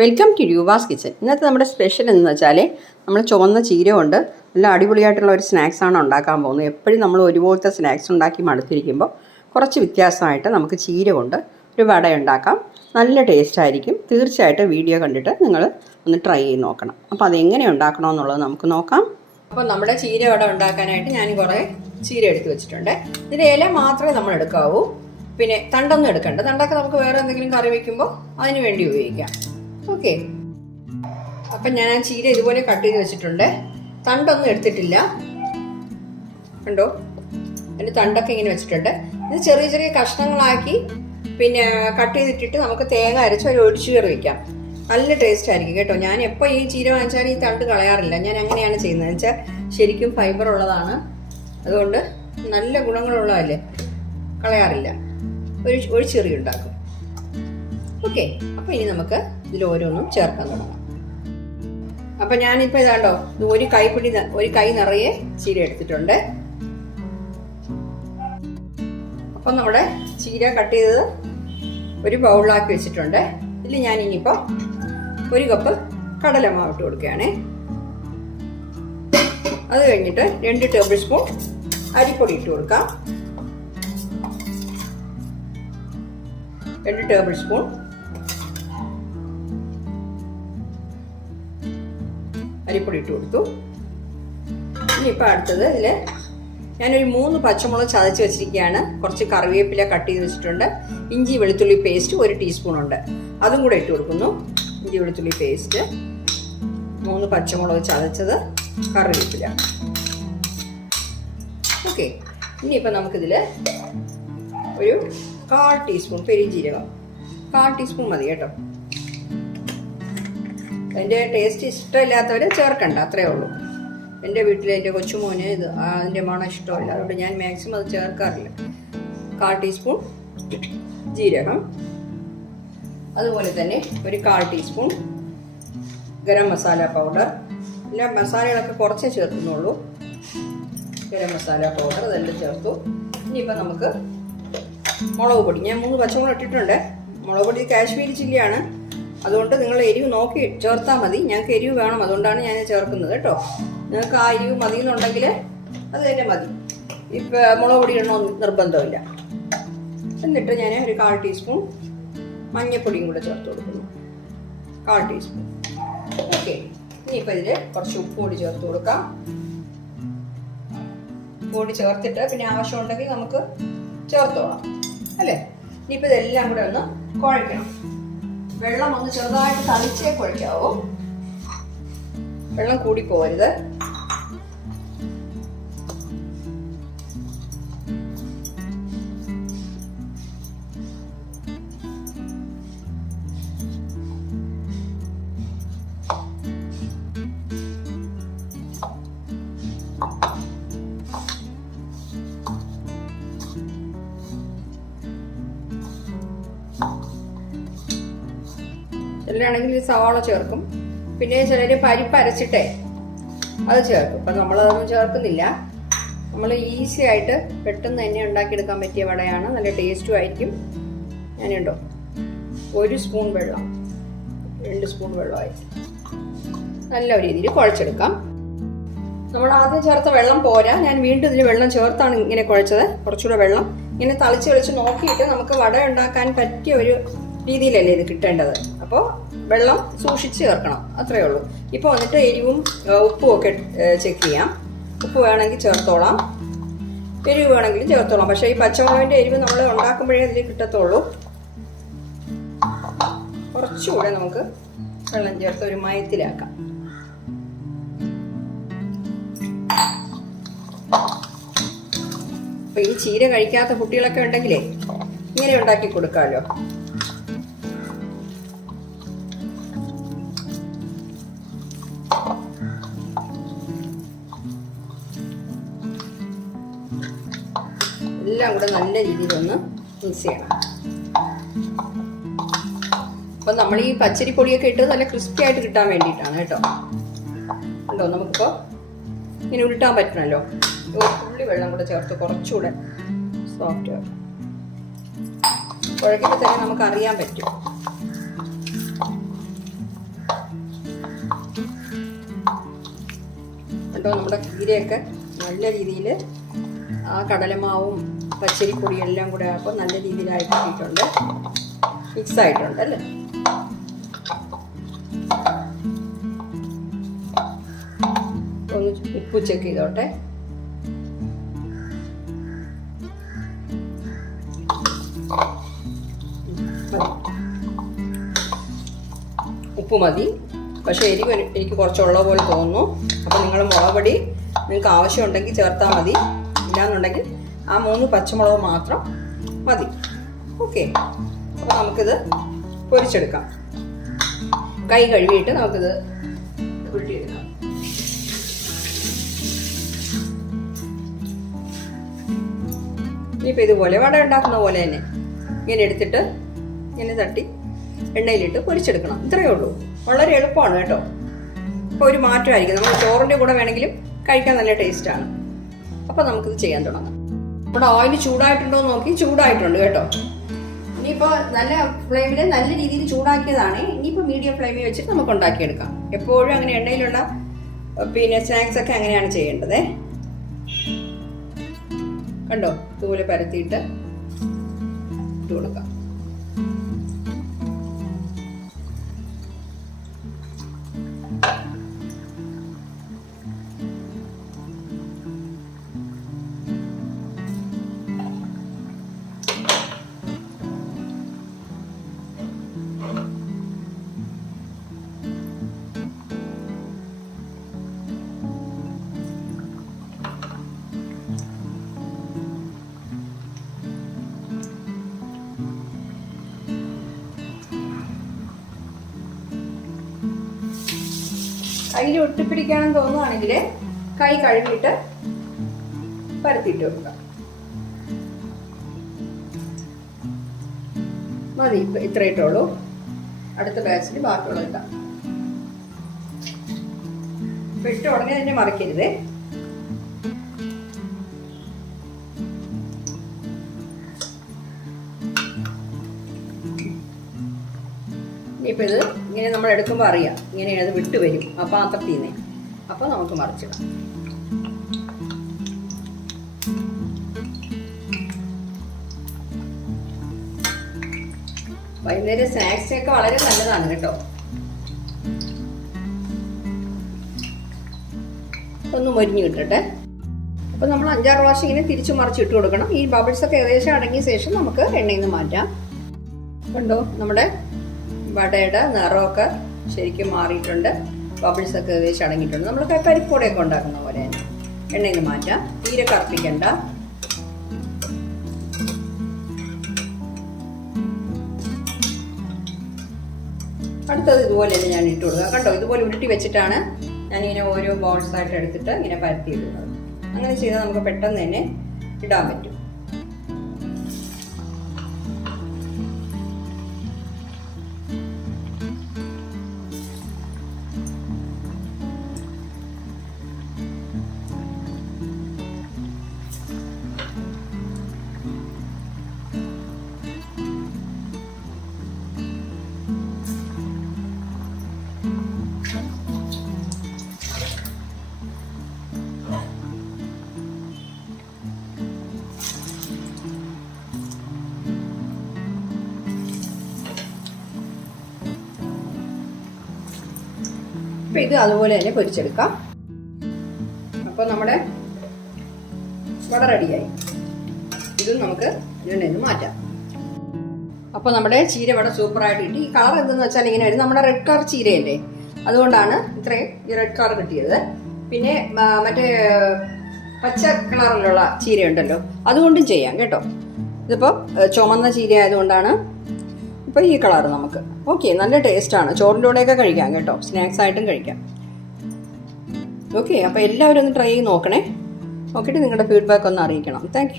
Welcome to Roopa's kitchen ഇന്നത്തെ നമ്മുടെ special എന്ന് വെച്ചാൽ നമ്മൾ ചുവന്ന ചീര കൊണ്ട് നല്ല അടിപൊളിയായിട്ടുള്ള ഒരു സ്നാക്സാണ് ഉണ്ടാക്കാൻ പോകുന്നത്. എപ്പോഴും നമ്മൾ ഒരുപോലത്തെ സ്നാക്സ് ഉണ്ടാക്കി മടുത്തിരിക്കുമ്പോൾ കുറച്ച് വ്യത്യാസമായിട്ട് നമുക്ക് ചീര കൊണ്ട് ഒരു വട ഉണ്ടാക്കാം. നല്ല ടേസ്റ്റ് ആയിരിക്കും. തീർച്ചയായിട്ടും വീഡിയോ കണ്ടിട്ട് നിങ്ങൾ ഒന്ന് ട്രൈ ചെയ്ത് നോക്കണം. അപ്പോൾ അതെങ്ങനെ ഉണ്ടാക്കണമെന്നുള്ളത് നമുക്ക് നോക്കാം. അപ്പോൾ നമ്മുടെ ചീര വട ഉണ്ടാക്കാനായിട്ട് ഞാൻ കുറേ ചീര എടുത്ത് വെച്ചിട്ടുണ്ട്. ഇതിന്റെ ഇല മാത്രമേ നമ്മൾ എടുക്കാവൂ. പിന്നെ തണ്ടൊന്നും എടുക്കണ്ട. തണ്ടൊക്കെ നമുക്ക് വേറെ എന്തെങ്കിലും കറി വയ്ക്കുമ്പോൾ അതിന് വേണ്ടി ഉപയോഗിക്കാം. ഓക്കെ. അപ്പം ഞാൻ ആ ചീര ഇതുപോലെ കട്ട് ചെയ്ത് വെച്ചിട്ടുണ്ട്. തണ്ടൊന്നും എടുത്തിട്ടില്ല. കണ്ടോ? അതിന്റെ തണ്ടൊക്കെ ഇങ്ങനെ വെച്ചിട്ടുണ്ട്. ഇത് ചെറിയ ചെറിയ കഷ്ണങ്ങളാക്കി പിന്നെ കട്ട് ചെയ്തിട്ടിട്ട് നമുക്ക് തേങ്ങ അരച്ച് ഒരു ഒഴിച്ചു കയറി വെക്കാം. നല്ല ടേസ്റ്റ് ആയിരിക്കും കേട്ടോ. ഞാൻ എപ്പോൾ ഈ ചീര വാങ്ങിച്ചാൽ ഈ തണ്ട് കളയാറില്ല. ഞാൻ അങ്ങനെയാണ് ചെയ്യുന്നത്. വെച്ചാൽ ശരിക്കും ഫൈബർ ഉള്ളതാണ്. അതുകൊണ്ട് നല്ല ഗുണങ്ങളുള്ളതല്ലേ? കളയാറില്ല. ഒരു ഒഴിച്ചെറി ഉണ്ടാക്കും. ഓക്കെ. അപ്പോൾ ഇനി നമുക്ക് ഇതിൽ ഓരോന്നും ചേർക്കാൻ തുടങ്ങാം. അപ്പം ഞാനിപ്പോൾ ഇതാണ്ടോ ഇത് ഒരു കൈപ്പിടി ഒരു കൈ നിറയെ ചീര എടുത്തിട്ടുണ്ട്. അപ്പം നമ്മുടെ ചീര കട്ട് ചെയ്തത് ഒരു ബൗളിലാക്കി വെച്ചിട്ടുണ്ട്. ഇതിൽ ഞാൻ ഇനിയിപ്പോൾ ഒരു കപ്പ് കടലമാവ് ഇട്ട് കൊടുക്കുകയാണേ. അത് കഴിഞ്ഞിട്ട് രണ്ട് ടേബിൾ സ്പൂൺ അരിപ്പൊടി ഇട്ട് കൊടുക്കാം. രണ്ട് ടേബിൾ സ്പൂൺ അരിപ്പൊടി ഇട്ട് കൊടുത്തു ഇനിയിപ്പോൾ അടുത്തത് ഇതിൽ ഞാനൊരു മൂന്ന് പച്ചമുളക് ചതച്ച് വെച്ചിരിക്കുകയാണ്. കുറച്ച് കറിവേപ്പില കട്ട് ചെയ്ത് വെച്ചിട്ടുണ്ട്. ഇഞ്ചി വെളുത്തുള്ളി പേസ്റ്റ് ഒരു ടീസ്പൂൺ ഉണ്ട് അതും കൂടെ ഇട്ട് കൊടുക്കുന്നു. ഇഞ്ചി വെളുത്തുള്ളി പേസ്റ്റ്. മൂന്ന് പച്ചമുളക് ചതച്ചത് കറിവേപ്പില. ഓക്കെ. ഇനിയിപ്പോൾ നമുക്കിതിൽ ഒരു കാൽ ടീസ്പൂൺ പെരിഞ്ജീരകം കാൽ ടീസ്പൂൺ മതി കേട്ടോ. അതിന്റെ ടേസ്റ്റ് ഇഷ്ടമില്ലാത്തവർ ചേർക്കണ്ട അത്രേ ഉള്ളൂ. എന്റെ വീട്ടിൽ എന്റെ കൊച്ചുമോന് ഇത് അതിന്റെ മണം ഇഷ്ടമല്ല. അതുകൊണ്ട് ഞാൻ മാക്സിമം അത് ചേർക്കാറില്ല. കാൽ ടീസ്പൂൺ ജീരകം. അതുപോലെ തന്നെ ഒരു കാൽ ടീസ്പൂൺ ഗരം മസാല പൗഡർ പിന്നെ മസാലകളൊക്കെ കുറച്ചേ ചേർക്കുന്നുള്ളൂ. ഗരം മസാല പൗഡർ അതെല്ലാം ചേർത്തു. ഇനിയിപ്പോൾ നമുക്ക് മുളക് പൊടി. ഞാൻ മൂന്ന് പച്ചമുളക് ഇട്ടിട്ടുണ്ട്. മുളക് പൊടി കാശ്മീരി ചില്ലിയാണ്. അതുകൊണ്ട് നിങ്ങൾ എരിവ് നോക്കി ചേർത്താൽ മതി. ഞങ്ങൾക്ക് എരിവ് വേണം അതുകൊണ്ടാണ് ഞാൻ ചേർക്കുന്നത് കേട്ടോ. നിങ്ങൾക്ക് ആ എരിവ് മതി എന്നുണ്ടെങ്കിൽ അത് തന്നെ മതി. ഇപ്പം മുളക് പൊടി ഇടണമെന്ന് നിർബന്ധമില്ല. എന്നിട്ട് ഞാൻ ഒരു കാൽ ടീസ്പൂൺ മഞ്ഞൾപ്പൊടിയും കൂടെ ചേർത്ത് കൊടുക്കുന്നു. കാൽ ടീസ്പൂൺ. ഓക്കെ. ഇനിയിപ്പോൾ ഇതിൽ കുറച്ച് ഉപ്പ് കൂടി ചേർത്ത് കൊടുക്കാം. കൂടി ചേർത്തിട്ട് പിന്നെ ആവശ്യമുണ്ടെങ്കിൽ നമുക്ക് ചേർത്തോളാം. അല്ലേ? ഇനിയിപ്പോൾ ഇതെല്ലാം കൂടെ ഒന്ന് കുഴയ്ക്കണം. വെള്ളം ഒന്ന് ചെറുതായിട്ട് തളിച്ചേ കുഴയ്ക്കാവൂ വെള്ളം കൂടി പോരുത് ചിലരാണെങ്കിൽ ഈ സവാള ചേർക്കും. പിന്നെ ചിലർ പരിപ്പ് അരച്ചിട്ടേ അത് ചേർക്കും. അപ്പം നമ്മളതൊന്നും ചേർക്കുന്നില്ല. നമ്മൾ ഈസി ആയിട്ട് പെട്ടെന്ന് തന്നെ ഉണ്ടാക്കിയെടുക്കാൻ പറ്റിയ വടയാണ്. നല്ല ടേസ്റ്റും ആയിരിക്കും. ഞാനുണ്ടോ ഒരു സ്പൂൺ വെള്ളം. രണ്ട് സ്പൂൺ വെള്ളമായി. നല്ല രീതിയിൽ കുഴച്ചെടുക്കാം. നമ്മൾ ആദ്യം ചേർത്ത വെള്ളം പോരാ. ഞാൻ വീണ്ടും ഇതിൽ വെള്ളം ചേർത്താണ് ഇങ്ങനെ കുഴച്ചത്. കുറച്ചുകൂടെ വെള്ളം. ഇങ്ങനെ തളിച്ച് കളിച്ച് നോക്കിയിട്ട് നമുക്ക് വട ഉണ്ടാക്കാൻ പറ്റിയ ഒരു രീതിയിലല്ലേ ഇത് കിട്ടേണ്ടത്? അപ്പോൾ വെള്ളം സൂക്ഷിച്ച് ചേർക്കണം. അത്രയേ ഉള്ളൂ. ഇപ്പോൾ വന്നിട്ട് എരിവും ഉപ്പും ഒക്കെ ചെക്ക് ചെയ്യാം. ഉപ്പ് വേണമെങ്കിൽ ചേർത്തോളാം. എരിവ് വേണമെങ്കിൽ ചേർത്തോളാം. പക്ഷേ ഈ പച്ചമുളകിന്റെ എരിവ് നമ്മൾ ഉണ്ടാക്കുമ്പോഴേ അതിൽ കിട്ടത്തുള്ളൂ. കുറച്ചുകൂടെ നമുക്ക് വെള്ളം ചേർത്ത് ഒരു മയത്തിലാക്കാം. അപ്പൊ ഈ ചീര കഴിക്കാത്ത കുട്ടികളൊക്കെ ഉണ്ടെങ്കിലേ ഇങ്ങനെ ഉണ്ടാക്കി കൊടുക്കാമല്ലോ. എല്ലാം കൂടെ നല്ല രീതിയിലൊന്ന് മിക്സ് ചെയ്യണം. അപ്പൊ നമ്മൾ ഈ പച്ചരി പൊടിയൊക്കെ ഇട്ട് നല്ല ക്രിസ്പി ആയിട്ട് കിട്ടാൻ വേണ്ടിയിട്ടാണ് കേട്ടോ. ഉണ്ടോ നമുക്കിപ്പോ ഇങ്ങനെ ഉരുട്ടാൻ പറ്റണല്ലോ. ഒരു വെള്ളം കൂടെ ചേർത്ത് കുറച്ചുകൂടെ സോഫ്റ്റ് കുഴക്കുമ്പോൾ തന്നെ നമുക്ക് അറിയാൻ പറ്റും. കേട്ടോ നമ്മുടെ കീരയൊക്കെ നല്ല രീതിയിൽ ആ കടലമാവും പച്ചരിപ്പൊടിയും എല്ലാം കൂടെ ആകുമ്പോൾ നല്ല രീതിയിലായിട്ട് കിട്ടിയിട്ടുണ്ട്. മിക്സ് ആയിട്ടുണ്ട് അല്ലേ? ഒന്ന് ഉപ്പ് ചെക്ക് ചെയ്തോട്ടെ. ഉപ്പ് മതി. പക്ഷേ എരിവ് എനിക്ക് കുറച്ചുള്ള പോലെ തോന്നുന്നു. അപ്പോൾ നിങ്ങൾ മുളക് നിങ്ങൾക്ക് ആവശ്യമുണ്ടെങ്കിൽ ചേർത്താൽ മതി. ഇല്ലാന്നുണ്ടെങ്കിൽ ആ മൂന്ന് പച്ചമുളക് മാത്രം മതി. ഓക്കെ അപ്പോൾ നമുക്കിത് പൊരിച്ചെടുക്കാം. കൈ കഴുകിയിട്ട് നമുക്കിത് ഉരുട്ടിയെടുക്കാം. ഇനിയിപ്പോൾ ഇതുപോലെ വട ഉണ്ടാക്കുന്ന പോലെ തന്നെ ഇങ്ങനെ എടുത്തിട്ട് ഇങ്ങനെ തട്ടി എണ്ണയിലിട്ട് പൊരിച്ചെടുക്കണം. ഇത്രയേ ഉള്ളൂ. വളരെ എളുപ്പമാണ് കേട്ടോ. അപ്പോൾ ഒരു മാറ്റമായിരിക്കും. നമ്മൾ ചോറിന്റെ കൂടെ വേണമെങ്കിലും കഴിക്കാൻ നല്ല ടേസ്റ്റാണ് അപ്പോൾ നമുക്കിത് ചെയ്യാൻ തുടങ്ങാം. നമ്മുടെ ഓയിൽ ചൂടായിട്ടുണ്ടോ നോക്കി ചൂടായിട്ടുണ്ട് കേട്ടോ. ഇനിയിപ്പോൾ നല്ല ഫ്ലെയിമിൽ നല്ല രീതിയിൽ ചൂടാക്കിയതാണ്. ഇനിയിപ്പോൾ മീഡിയം ഫ്ലെയിമിൽ വെച്ചിട്ട് നമുക്ക് ഉണ്ടാക്കിയെടുക്കാം. എപ്പോഴും അങ്ങനെ എണ്ണയിലുള്ള പിന്നെ സ്നാക്സ് ഒക്കെ അങ്ങനെയാണ് ചെയ്യേണ്ടത്. കണ്ടോ? ഇതുപോലെ പരത്തിയിട്ട് ഇട്ട് കൊടുക്കാം. കയ്യിൽ ഒട്ടിപ്പിടിക്കാണെന്ന് തോന്നുവാണെങ്കിൽ കൈ കഴുകിയിട്ട് പരത്തിയിട്ട് വെക്കുക. മതി ഇപ്പൊ ഇത്ര ഇട്ടുള്ളൂ അടുത്ത ബാച്ചിൽ ബാക്കിയുള്ള ഇട്ടാം ഇപ്പൊ ഇട്ട ഉടനെ തന്നെ മറിക്കരുതേ. ഇനിയിപ്പോൾ ഇത് ഇങ്ങനെ നമ്മൾ എടുക്കുമ്പോൾ അറിയാം. ഇങ്ങനെയാണ് അത് വിട്ടു വരും ആ പാത്രത്തിൽ നിന്ന് അപ്പോൾ നമുക്ക് മറിച്ചിടാം. വൈകുന്നേരം സ്നാക്സ് ഒക്കെ വളരെ നല്ലതാണ് കേട്ടോ. ഒന്ന് മൊരിഞ്ഞ് കിട്ടട്ടെ. അപ്പോൾ നമ്മൾ അഞ്ചാറ് പ്രാവശ്യം ഇങ്ങനെ തിരിച്ചു മറിച്ച് ഇട്ട് കൊടുക്കണം. ഈ ബബിൾസ് ഒക്കെ ഏകദേശം അടങ്ങിയ ശേഷം നമുക്ക് എണ്ണയിൽ നിന്ന് മാറ്റാം. കണ്ടോ? നമ്മുടെ വടയുടെ നിറമൊക്കെ ശരിക്കും മാറിയിട്ടുണ്ട്. ബബിൾസ് ഒക്കെ അടങ്ങിയിട്ടുണ്ട്. നമ്മൾ പരിപ്പോടെയൊക്കെ ഉണ്ടാക്കുന്ന പോലെ തന്നെ. എണ്ണയിൽ മാറ്റാം. തീരെ കറുപ്പിക്കണ്ട. അടുത്തത് ഇതുപോലെ തന്നെ ഞാൻ ഇട്ട് കൊടുക്കുക കണ്ടോ? ഇതുപോലെ ഉരുട്ടി വെച്ചിട്ടാണ് ഞാനിങ്ങനെ ഓരോ ബോൾസ് ആയിട്ട് എടുത്തിട്ട് ഇങ്ങനെ പരത്തി ഇടുന്നത്. അങ്ങനെ ചെയ്താൽ നമുക്ക് പെട്ടെന്ന് തന്നെ ഇടാൻ പറ്റും. ഇത് അതുപോലെ തന്നെ പൊരിച്ചെടുക്കാം. അപ്പോൾ നമ്മുടെ വട റെഡിയായി ഇത് നമുക്ക് ഇതിൽ നിന്ന് മാറ്റാം. അപ്പോൾ നമ്മുടെ ചീര വട സൂപ്പറായിട്ട് കിട്ടി ഈ കളർ എന്തെന്ന് വെച്ചാൽ ഇങ്ങനെ വരും. നമ്മുടെ റെഡ് കളർ ചീരയല്ലേ? അതുകൊണ്ടാണ് ഇത്രയും ഈ റെഡ് കളർ കിട്ടിയത്. പിന്നെ മറ്റേ പച്ച കളറിലുള്ള ചീരയുണ്ടല്ലോ. അതുകൊണ്ടും ചെയ്യാം കേട്ടോ. ഇതിപ്പോൾ ചുമന്ന ചീര ആയതുകൊണ്ടാണ് ഇപ്പൊ ഈ കളർ നമുക്ക്. ഓക്കെ നല്ല ടേസ്റ്റാണ് ചോറിന്റെ കൂടെയൊക്കെ കഴിക്കാം കേട്ടോ. സ്നാക്സ് ആയിട്ടും കഴിക്കാം. ഓക്കെ അപ്പോൾ എല്ലാവരും ഒന്ന് ട്രൈ ചെയ്ത് നോക്കണേ. നോക്കിയിട്ട് നിങ്ങളുടെ ഫീഡ്ബാക്ക് ഒന്ന് അറിയിക്കണം. താങ്ക്